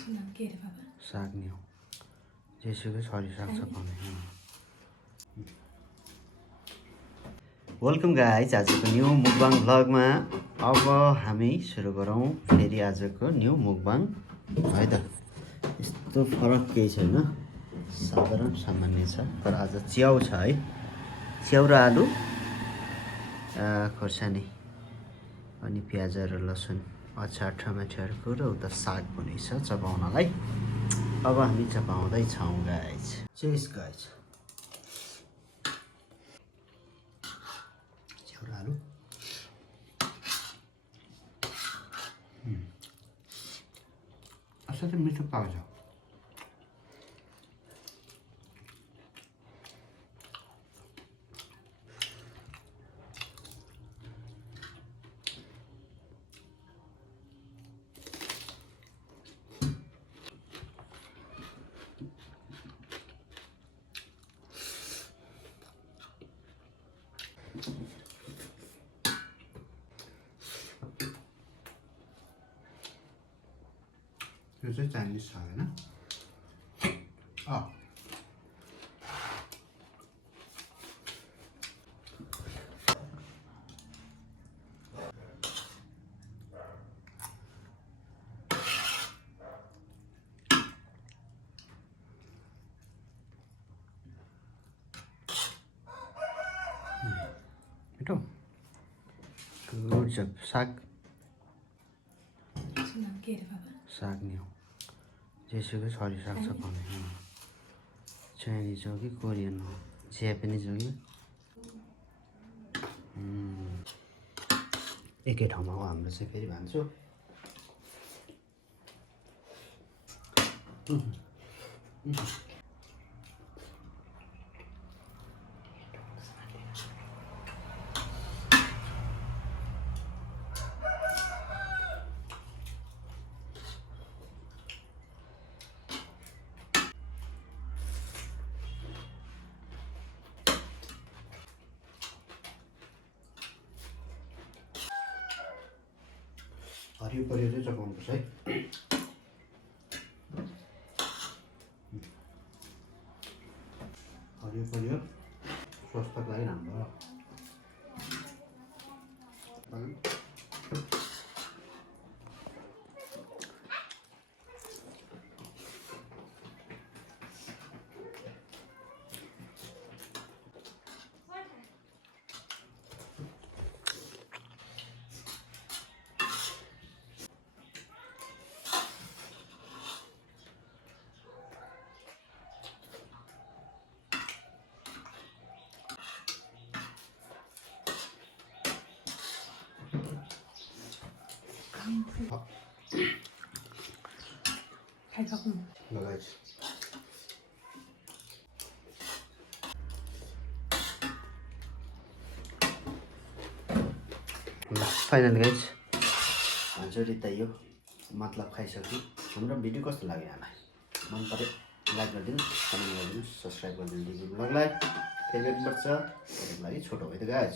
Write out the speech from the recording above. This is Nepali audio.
साग नि हो जेसुकै छरी साग छ भने वेलकम गाइज आजको न्यू मुकबाङ भ्लगमा अब हामी सुरु गरौँ फेरि आजको न्यू मुकबाङ है त यस्तो फरक केही छैन साधारण सामान्य छ तर आज च्याउ छ है च्याउ र आलु खोर्सानी अनि प्याज र लसुन अचार टमाटरको र उता साग पनि छ चपाउनलाई अब हामी चपाउँदै छौँ गाइज चेस गाइज च्याउ र आलु असाध्यै मिठो पाएको छ यो चाहिँ चाइनिज छ हैन मिठो गुड जब साग नि हो जेसुकै छरी साग छ भने चाइनिज हो कि कोरियन हो जापानिज हो कि एकै ठाउँमा हो हाम्रो चाहिँ फेरि भन्छु हरियो परियो चाहिँ चपाउनुपर्छ है हरियो परियो स्वास्थ्यको लागि राम्रो लगाइछ फाइनल गाइज हजुर त यो मतलब खाइसक्यो हाम्रो भिडियो कस्तो लाग्यो यहाँलाई मन पर्यो लाइक गरिदिनु कमेन्ट गरिदिनु सब्सक्राइब गरिदिनु Dbvlogलाई फेरि भेट्नुपर्छ त्यसको लागि छोटो भयो त गाइज